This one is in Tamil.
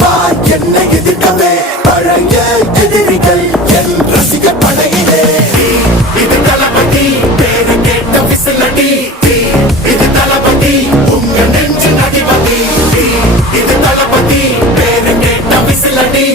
வா என்னை எதிர்க்கவே பழைய எதிரிகள் என் ரசிகர் படையிலே. இது தளபதி பேரு கேட்ட விசிலடி, இது தளபதி உங்க நெஞ்சு அதிபதி, இது தளபதி பேரு கேட்ட விசிலடி.